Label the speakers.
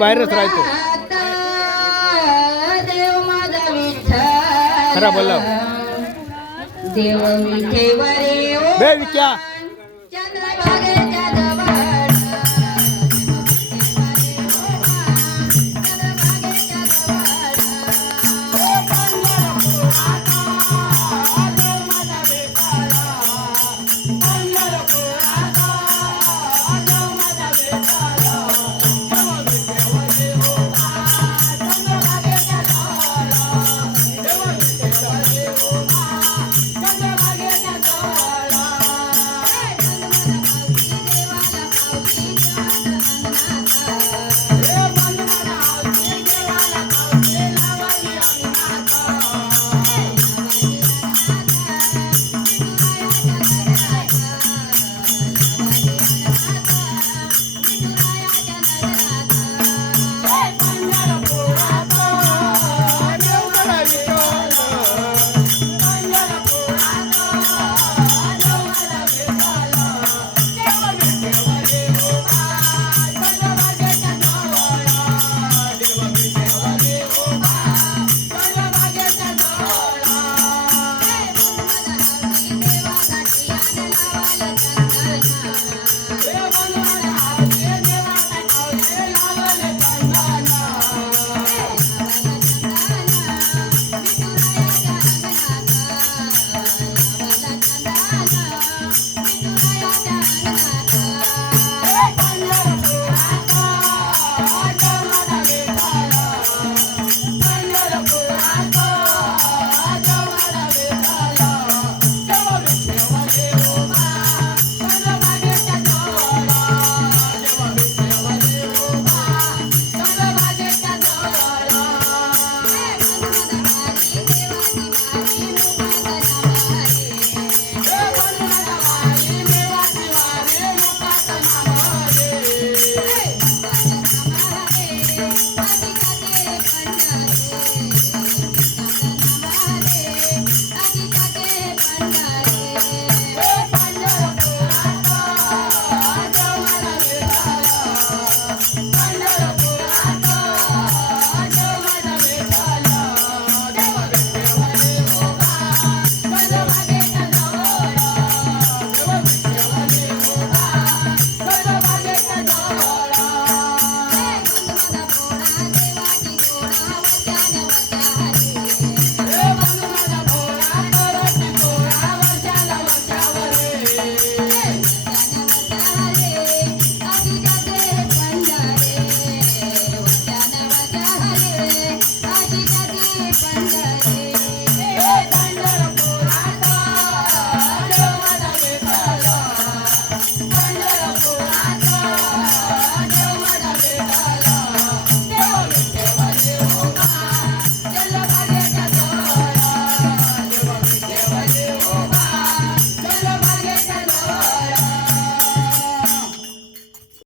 Speaker 1: बाहेरच राहतो. खरा बोल
Speaker 2: देव विठेवरे
Speaker 1: विक्या.